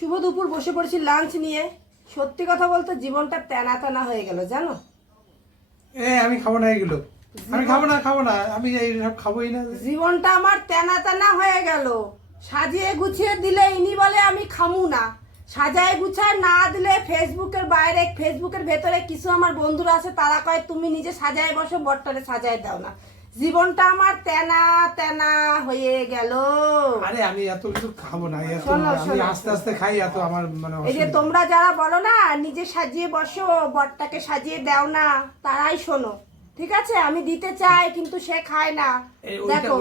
শুভ দুপুর বসে পড়েছি লাঞ্চ নিয়ে। সত্যি কথা বলতে জীবনটা তেনা তেনা হয়ে গেল জানো? এ আমি খাব না এগুলো। আমি খাব না খাব না। আমি এই সব খাবোই না। জীবনটা আমার তেনা তেনা হয়ে গেল। সাজিয়ে গুছিয়ে দিলে ইনি বলে আমি খামু না। সাজায় গুছায় না দিলে ফেসবুকের বাইরে ফেসবুকের ভেতরে কিছু আমার বন্ধুরা আছে তারা কয় তুমি নিজে সাজায় বসো বটটারে সাজায় দাও না। জীবনটা আমার তেনা তেনা হয়ে গেল। আরে আমি এত কিছু খাব না এত আমি আস্তে আস্তে খাই এত আমার মানে এই যে তোমরা যারা বলো না নিজে সাজিয়ে বসো বটটাকে সাজিয়ে দাও না তারাই শোনো। ঠিক আছে? আমি দিতে চাই কিন্তু সে খায় না। দেখো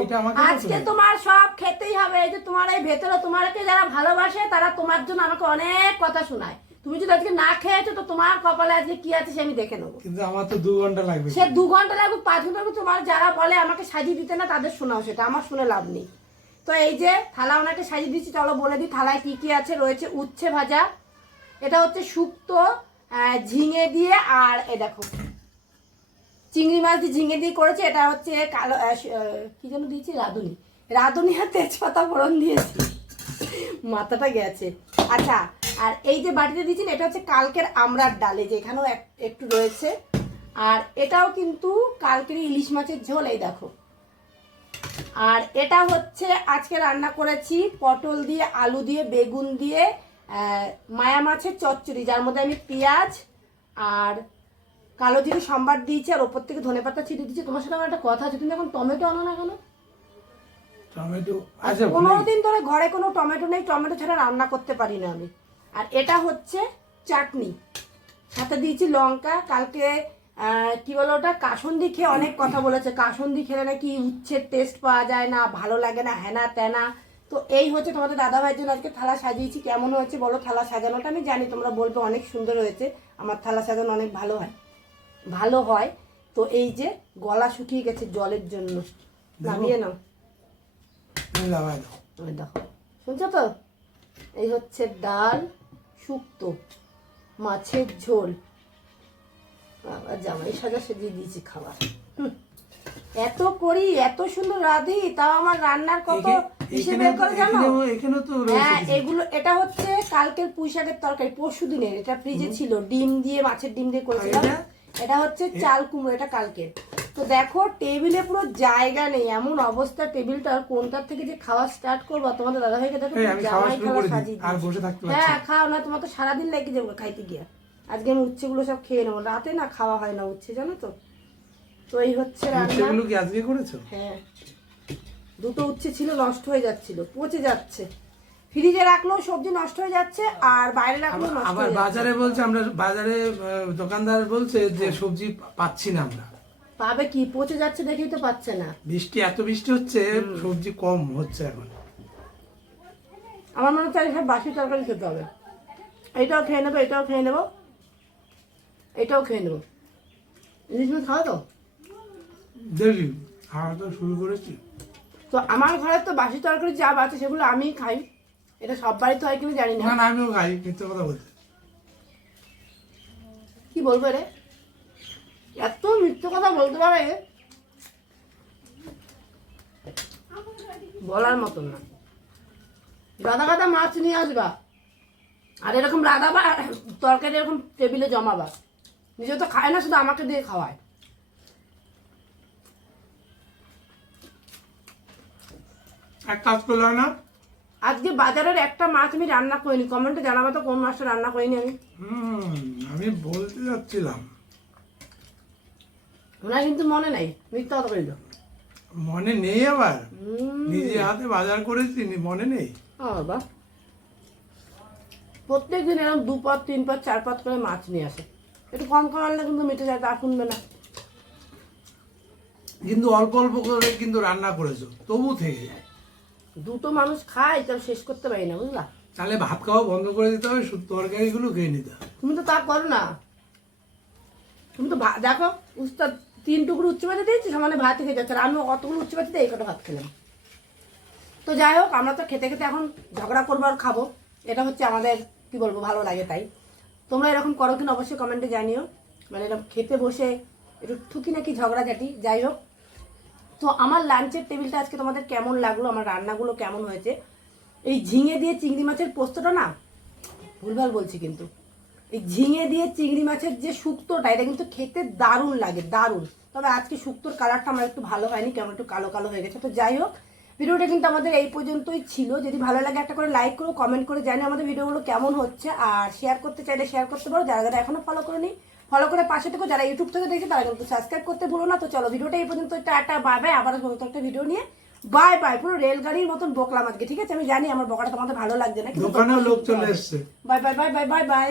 আজকে তোমার সব খেতেই হবে। এই যে তোমার এই ভেতরে তোমাকে যারা ভালোবাসে তারা তোমার জন্য আমাকে অনেক কথা শোনায়। তুমি যদি আজকে না খেয়েছো তো তোমার কপালে আজকে কি আছে সে আমি দেখে নেব। কিন্তু আমার তো দু ঘণ্টা লাগবে। সে দু ঘণ্টা লাগুক পাঁচ ঘণ্টা লাগুক তোমার যারা বলে আমাকে সাজিয়ে দিতে না তাদের শোনাও সেটা আমার শুনে লাভ নেই। তো এই যে থালা ওনাকে সাজিয়ে দিচ্ছি চলো বলে দিই থালায় কি কি আছে? রয়েছে উচ্ছে ভাজা এটা হচ্ছে শুক্তো আহ, ঝিঙে দিয়ে আর এ দেখো চিংড়ি মাছ দিয়ে ঝিঙে দিয়ে করেছে এটা হচ্ছে কালো কি যেন দিয়েছি? রাঁধুনি। রাঁধুনি আর তেজপাতা ফোড়ন দিয়েছি। মাথাটা গেছে। আচ্ছা আর এই যে বাটিতে দিয়েছেন এটা হচ্ছে কালকের আমড়ার ডালে যে এখানেও এক- একটু রয়েছে। আর এটাও কিন্তু কালকের ইলিশ মাছের ঝোল এই দেখো। আর এটা হচ্ছে আজকে রান্না করেছি পটল দিয়ে আলু দিয়ে বেগুন দিয়ে মায়া মাছের চচ্চড়ি যার মধ্যে আমি পেঁয়াজ আর কালো জিরে সম্বার দিয়েছি আর ওপর থেকে ধনে পাতা ছিটিয়ে দিচ্ছি তোমার সাথে আমার একটা কথা আছে তুমি এখন টমেটো আনো না কেন? টমেটো আচ্ছা পনেরো দিন ধরে ঘরে কোনো টমেটো নেই টমেটো ছাড়া রান্না করতে পারি না আমি। আর এটা হচ্ছে চাটনি। সাথে দিয়েছি লঙ্কা কালকে কি বলো ওটা? কাসন্দি খেয়ে অনেক কথা বলেছে। কাসন্দি খেলে নাকি উচ্ছের টেস্ট পাওয়া যায় না ভালো লাগে না হ্যানা ত্যানা তো এই হচ্ছে তোমাদের দাদা ভাইয়ের জন্য আজকে থালা সাজিয়েছি। কেমন হয়েছে বলো থালা সাজানোটা? আমি জানি তোমরা বলবে অনেক সুন্দর হয়েছে। আমার থালা সাজানো অনেক ভালো হয়। ভালো হয়। তো এই যে গলা শুকিয়ে গেছে জলের জন্য। নামিয়ে নাও। দেখো। শুনছো তো? এই হচ্ছে ডাল। শুক্তো মাছের ঝোল। আবার জামাই সাজা সেজিয়ে দিয়েছি খাবার। এত করি এত সুন্দর রাধি তাও আমার রান্নার কত হিসেবে করে জানো? হ্যাঁ এগুলো এটা হচ্ছে কালকের পুঁই শাকের তরকারি পরশু দিনের। এটা ফ্রিজে ছিল। ডিম দিয়ে মাছের ডিম দিয়ে করেছিলাম? এটা? হচ্ছে চাল কুমড়ো এটা কালকের। তো দেখো টেবিলে পুরো জায়গা নেই। এমন অবস্থা টেবিলটা কোনটার থেকে যে খাওয়া স্টার্ট করব তোমাদের দাদা ভাইকে দেখো খাওয়া জামাই খাওয়া সাজিয়ে হ্যাঁ খাও না তোমার তো সারাদিন লেগে যাব খাইতে গিয়ে। আজকে আমি উচ্ছেগুলো সব খেয়ে নেব। রাতে না খাওয়া হয় না উচ্ছে জানো তো? তো এই হচ্ছে রান্না। কি আজকে করেছ? হ্যাঁ। দুটো উচ্ছে ছিল নষ্ট হয়ে যাচ্ছিল পচে যাচ্ছে। ফ্রিজে রাখলেও সবজি নষ্ট হয়ে যাচ্ছে আর বাইরে রাখলেও নষ্ট আবার বাজারে বলছে আমরা বাজারে দোকানদার বলছে যে সবজি পাচ্ছি না আমরা। পাবে কি? পচে যাচ্ছে দেখেই তো পাচ্ছে না। বৃষ্টি এত বৃষ্টি হচ্ছে সবজি কম হচ্ছে এখন। আমার মনে হচ্ছে সব বাসি তরকারি খেতে হবে। এটাও খেয়ে নেব এটাও খেয়ে নেব এটাও খেয়ে নেব। ইলিশ মাছ খাওয়া তো? দেখি খাওয়া তো শুরু করেছি। তো আমার ঘরে তো বাসি তরকারি যা আছে সেগুলো আমিই খাই। এটা সব বাড়িতে হয় কিনা জানি না। আমিও খাই মিথ্যে কথা বলতে কি বলব রে? এত মিথ্যে কথা বলতে পারে? বলার মতন না। গাদা গাদা মাছ নিয়ে আসবা। আর এরকম রাঁধাবা তরকারি এরকম টেবিলে জমাবা। নিজে তো খায় না শুধু আমাকে দিয়ে খাওয়ায়। এক কাজ করলাম না? আজকে বাজারের একটা মাছ আমি রান্না করিনি। কমেন্টে জানাব তো কোন মাছটা রান্না করিনি আমি। আমি বলতে যাচ্ছিলাম। ওনার কিন্তু মনে নেই মিথ্যা কথা বলল। মনে নেই আবার? নিজে হাতে বাজার করেছি মনে নেই? বাবা। প্রত্যেক দিন এরকম দু পাত তিন পাত চার পাত করে মাছ নিয়ে আসে। একটু কম আনলে কিন্তু মিটে যায় তা শুনবে না। কিন্তু অল্প অল্প করে কিন্তু রান্না করেছ তবু থেকে যায়। দুটো মানুষ খায় তাহলে শেষ করতে পারি না বুঝলা? তাহলে ভাত খাওয়া বন্ধ করে দিতে হবে শুধু তরকারিগুলো খেয়ে নিতে হবে। তুমি তো তা করো না। তুমি তো দেখো উস্তাদ তিন টুকরো উচ্চ ভাতে দিয়েছি সমানে ভাত খেয়ে যাচ্ছে। আর আমি অতগুলো উচ্চ ভাতে এই কটা ভাত খেলাম। তো যাই হোক, আমরা তো খেতে খেতে এখন ঝগড়া করব আর খাব। এটা হচ্ছে আমাদের, কি বলব, ভালো লাগে তাই। তোমরা এরকম করো কিনা অবশ্যই কমেন্টে জানিও। মানে এরকম খেতে বসে একটু ঠুকি নাকি ঝগড়াঝাটি যাই হোক। তো আমার লাঞ্চের টেবিলটা আজকে তোমাদের কেমন লাগল, আমার রান্নাগুলো কেমন হয়েছে? এই ঝিঙে দিয়ে চিংড়ি মাছের পোস্তটা না, ভুলভাল বলছি কিন্তু। এই ঝিঙে দিয়ে চিংড়ি মাছের যে শুক্তোটা, এটা কিন্তু খেতে দারুণ লাগে, দারুণ। তবে আজকে শুক্তোর কালারটা আমার একটু ভালো হয়নি কেমন একটু কালো কালো হয়ে গেছে। তো যাই হোক ভিডিওটা কিন্তু আমাদের এই পর্যন্তই ছিল। যদি ভালো লাগে একটা করে লাইক করো কমেন্ট করে জানি আমাদের ভিডিওগুলো কেমন হচ্ছে। আর শেয়ার করতে চাইলে শেয়ার করতে পারো যারা যারা এখনও ফলো করে নি ফলো করে পাশে থেকো। যারা ইউটিউব থেকে দেখছে তারা কিন্তু সাবস্ক্রাইব করতে ভুলো না। তো চলো ভিডিওটা এই পর্যন্ত টাটা বাই বাই আবার নতুন একটা ভিডিও নিয়ে। বাই বাই পুরো রেলগাড়ির মতন বকলাম আজকে ঠিক আছে? আমি জানি আমার বকাটা তোমাদের ভালো লাগছে না কিন্তু bye bye bye bye bye bye